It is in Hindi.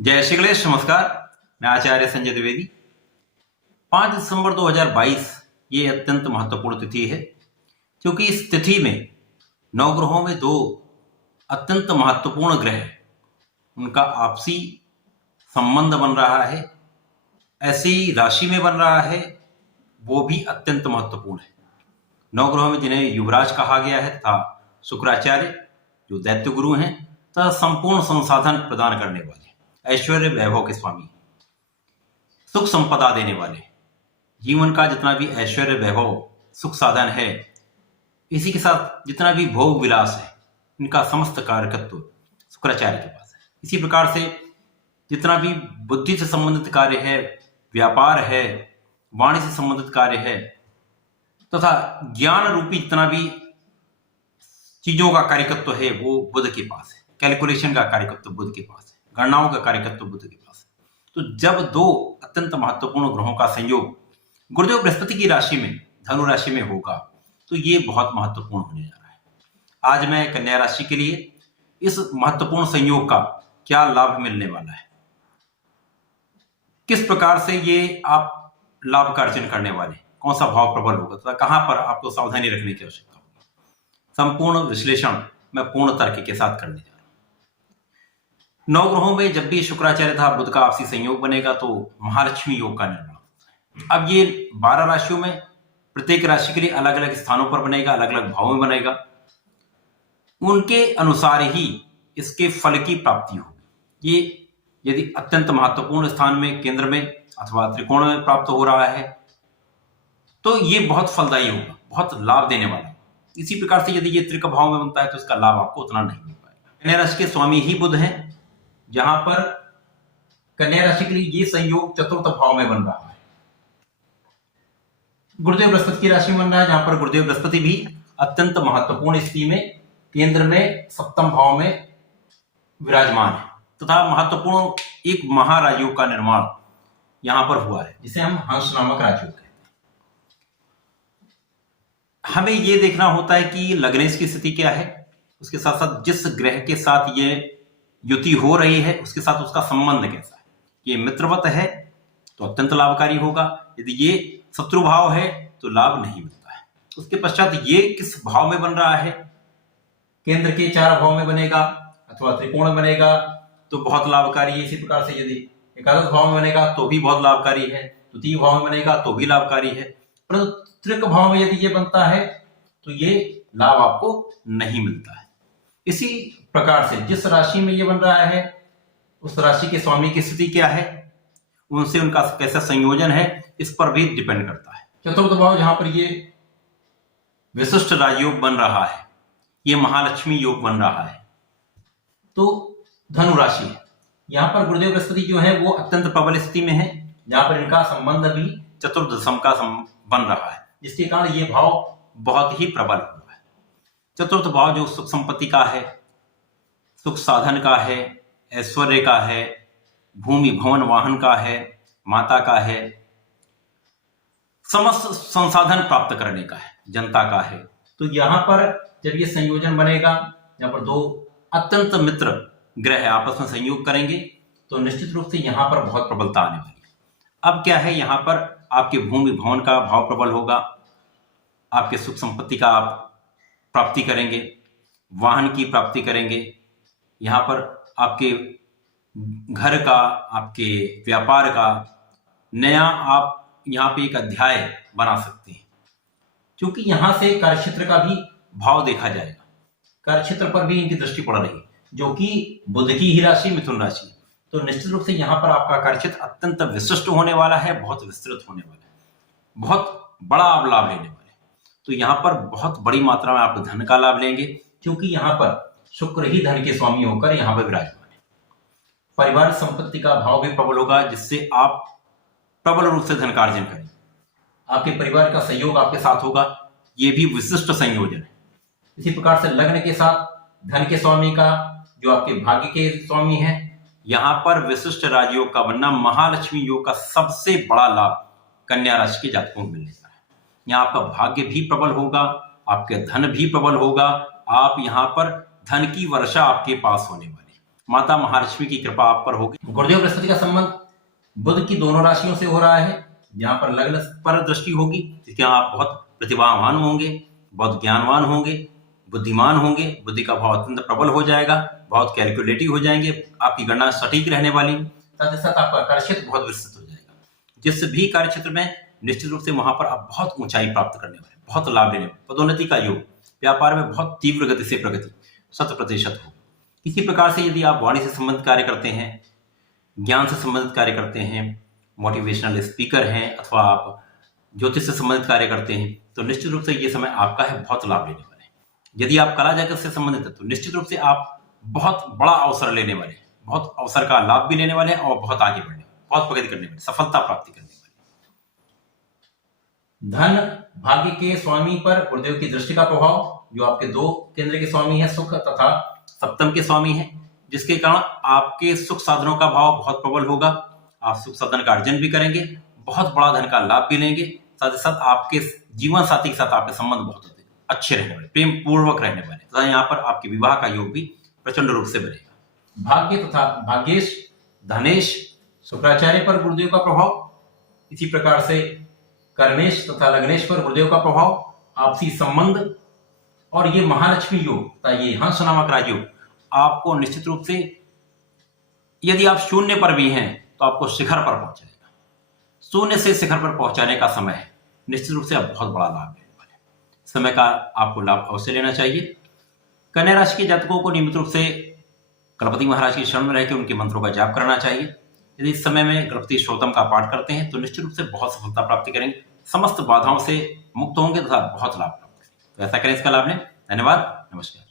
जय श्री गणेश। नमस्कार, मैं आचार्य संजय द्विवेदी। 5 दिसंबर 2022 ये अत्यंत महत्वपूर्ण तिथि है, क्योंकि इस तिथि में नवग्रहों में दो अत्यंत महत्वपूर्ण ग्रह उनका आपसी संबंध बन रहा है, ऐसी राशि में बन रहा है, वो भी अत्यंत महत्वपूर्ण है। नवग्रहों में जिन्हें युवराज कहा गया है तथा शुक्राचार्य जो दैत्य गुरु हैं तथा संपूर्ण संसाधन प्रदान करने वाले, ऐश्वर्य वैभव के स्वामी, सुख संपदा देने वाले, जीवन का जितना भी ऐश्वर्य वैभव सुख साधन है, इसी के साथ जितना भी भोग विलास है, इनका समस्त कार्यकत्व शुक्राचार्य के पास है। इसी प्रकार से जितना भी बुद्धि से संबंधित कार्य है, व्यापार है, वाणी से संबंधित कार्य है, तथा ज्ञान रूपी जितना भी चीजों का कार्यकत्व है, वो बुध के पास है। कैलकुलेशन का कार्यकत्व बुध के पास है, गणनाओं का कार्यकत्व बुध के पास है। तो जब दो अत्यंत महत्वपूर्ण ग्रहों का संयोग गुरुदेव बृहस्पति की राशि में, धनु राशि में होगा, तो ये बहुत महत्वपूर्ण होने जा रहा है। आज मैं कन्या राशि के लिए इस महत्वपूर्ण संयोग का क्या लाभ मिलने वाला है, किस प्रकार से ये आप लाभ का अर्जन करने वाले, कौन सा भाव प्रबल होगा तथा कहां पर आपको सावधानी रखने की आवश्यकता होगी, संपूर्ण विश्लेषण मैं पूर्ण तर्क के साथ करने जा रहा हूं। नवग्रहों में जब भी शुक्राचार्य तथा बुध का आपसी संयोग बनेगा तो महालक्ष्मी योग का निर्माण होता है। अब ये 12 राशियों में प्रत्येक राशि के लिए अलग अलग स्थानों पर बनेगा, अलग अलग भावों में बनेगा, उनके अनुसार ही इसके फल की प्राप्ति होगी। ये यदि अत्यंत महत्वपूर्ण स्थान में, केंद्र में अथवा त्रिकोण में प्राप्त हो रहा है तो ये बहुत फलदायी होगा, बहुत लाभ देने वाला है। इसी प्रकार से यदि ये त्रिक भाव में बनता है तो इसका लाभ आपको उतना नहीं मिल पाएगा। कन्या राशि के स्वामी ही बुध हैं, जहां पर कन्या राशि के लिए ये संयोग चतुर्थ भाव में बन रहा है। गुरुदेव बृहस्पति की राशि में बन रहा है, जहां पर गुरुदेव बृहस्पति भी अत्यंत महत्वपूर्ण स्थिति में केंद्र में सप्तम भाव में विराजमान है, तथा महत्वपूर्ण एक महाराजयोग का निर्माण यहां पर हुआ है, जिसे हम हंस नामक राजयोग कहते हैं। हमें यह देखना होता है कि लग्नेश की स्थिति क्या है, उसके साथ साथ जिस ग्रह के साथ ये युति हो रही है उसके साथ उसका संबंध कैसा है। ये मित्रवत है तो अत्यंत लाभकारी होगा, यदि ये शत्रु भाव है तो लाभ नहीं मिलता है। उसके पश्चात ये किस भाव में बन रहा है, केंद्र के 4 भाव में बनेगा अथवा त्रिकोण में बनेगा तो बहुत लाभकारी है। इसी प्रकार से यदि एकादश भाव में बनेगा तो भी बहुत लाभकारी है, द्वितीय भाव में बनेगा तो भी लाभकारी है, परंतु त्रिक भाव में यदि ये बनता है तो ये लाभ आपको नहीं मिलता है। इसी प्रकार से जिस राशि में ये बन रहा है उस राशि के स्वामी की स्थिति क्या है, उनसे उनका कैसा संयोजन है, इस पर भी डिपेंड करता है। चतुर्थ भाव जहां पर ये विशिष्ट राजयोग बन रहा है, ये महालक्ष्मी योग बन रहा है, तो धनु राशि है। यहाँ पर गुरुदेव बृहस्पति जो है वो अत्यंत प्रबल स्थिति में है, जहां पर इनका संबंध भी चतुर्दशम का बन रहा है, जिसके कारण ये भाव बहुत ही प्रबल हुआ है। चतुर्थ भाव जो सुख संपत्ति का है, सुख साधन का है, ऐश्वर्य का है, भूमि भवन वाहन का है, माता का है, समस्त संसाधन प्राप्त करने का है, जनता का है। तो यहाँ पर जब ये संयोजन बनेगा, यहाँ पर दो अत्यंत मित्र ग्रह आपस में संयोग करेंगे तो निश्चित रूप से यहाँ पर बहुत प्रबलता आने वाली है। अब क्या है, यहाँ पर आपके भूमि भवन का भाव प्रबल होगा, आपके सुख संपत्ति का आप प्राप्ति करेंगे, वाहन की प्राप्ति करेंगे, यहाँ पर आपके घर का, आपके व्यापार का नया आप यहाँ पे एक अध्याय बना सकते हैं, क्योंकि यहाँ से कार्यक्षेत्र का भी भाव देखा जाएगा। कार्यक्षेत्र पर भी इनकी दृष्टि पड़ रही है, जो कि बुध की ही राशि मिथुन राशि, तो निश्चित रूप से यहाँ पर आपका कार्यक्षेत्र अत्यंत विशिष्ट होने वाला है, बहुत विस्तृत होने वाला है, बहुत बड़ा आप लाभ लेने वाले हैं। तो यहाँ पर बहुत बड़ी मात्रा में आप धन का लाभ लेंगे, क्योंकि यहाँ पर शुक्र ही धन के स्वामी होकर यहाँ पर विराजमान है। परिवार संपत्ति का भाव भी प्रबल होगा, जिससे आप प्रबल रूप से धन का अर्जन करें। आपके परिवार का सहयोग आपके साथ होगा, ये भी विशिष्ट संयोजन है। इसी प्रकार से लग्न के साथ धन के स्वामी का, जो आपके भाग्य के स्वामी है, यहाँ पर विशिष्ट राजयोग का बनना महालक्ष्मी योग का सबसे बड़ा लाभ कन्या राशि के जातकों को मिलने वाला है। यहाँ आपका भाग्य भी प्रबल होगा, आपके धन भी प्रबल होगा, आप यहाँ पर धन की वर्षा आपके पास होने वाली, माता महालक्ष्मी की कृपा आप पर होगी। गुरुदेव बृहस्पति का संबंध बुध की दोनों राशियों से हो रहा है। यहाँ पर लग्न पर दृष्टि होगी, जिसके आप बहुत प्रतिभावान होंगे, बहुत ज्ञानवान होंगे, बुद्धिमान होंगे, बुद्धि का भाव अत्यंत प्रबल हो जाएगा, बहुत कैलकुलेटिव हो जाएंगे, आपकी गणना सटीक रहने वाली, साथ ही साथ आपका कार्यक्षेत्र बहुत विस्तृत हो जाएगा। जिस भी कार्य क्षेत्र में निश्चित रूप से वहां पर आप बहुत ऊंचाई प्राप्त करने वाले, बहुत लाभ लेने वाले, पदोन्नति का योग, व्यापार में बहुत तीव्र गति से प्रगति 100% हो। इसी प्रकार से यदि आप वाणी से संबंधित कार्य करते हैं, ज्ञान से संबंधित कार्य करते हैं, मोटिवेशनल स्पीकर हैं, अथवा आप ज्योतिष से संबंधित कार्य करते हैं, तो निश्चित रूप से ये समय आपका है, बहुत लाभ लेने वाले हैं। यदि आप कला जगत से संबंधित है तो निश्चित रूप से आप बहुत बड़ा अवसर लेने वाले हैं, बहुत अवसर का लाभ भी लेने वाले हैं और बहुत आगे बढ़ने, बहुत प्रगति करने वाले, सफलता प्राप्ति करने वाले। धन भाग्य के स्वामी पर गुरुदेव की दृष्टि का प्रभाव, जो आपके 2 केंद्र के स्वामी है, सुख तथा सप्तम के स्वामी है, जिसके कारण आपके सुख साधनों का भाव बहुत प्रबल होगा। आप सुख साधन का अर्जन भी करेंगे, बहुत बड़ा धन का लाभ भी लेंगे, साथ ही साथ आपके जीवन साथी के साथ आपके संबंध बहुत अच्छे रहने वाले, प्रेम पूर्वक रहने वाले, तथा यहाँ पर आपके विवाह का योग भी प्रचंड रूप से बनेगा। भाग्य तथा भाग्येश धनेश शुक्राचार्य पर गुरुदेव का प्रभाव, इसी प्रकार से कर्मेश तथा लग्नेश पर गुरुदेव का प्रभाव, आपसी संबंध और ये महालक्ष्मी योग तथा ये हंस नामक राजयोग आपको निश्चित रूप से, यदि आप शून्य पर भी हैं तो आपको शिखर पर पहुंचाएगा। शून्य से शिखर पर पहुंचाने का समय है, निश्चित रूप से आप बहुत बड़ा लाभ लेने वाले हैं। समय का आपको लाभ अवश्य लेना चाहिए। कन्या राशि के जातकों को नियमित रूप से गणपति महाराज की शरण में रहकर उनके मंत्रों का जाप करना चाहिए। यदि इस समय में गणपति स्तोत्रम का पाठ करते हैं तो निश्चित रूप से बहुत सफलता प्राप्ति करेंगे, समस्त बाधाओं से मुक्त होंगे तथा बहुत लाभ प्राप्त करेंगे। तो ऐसा करें, इसका लाभ लें। धन्यवाद, नमस्कार।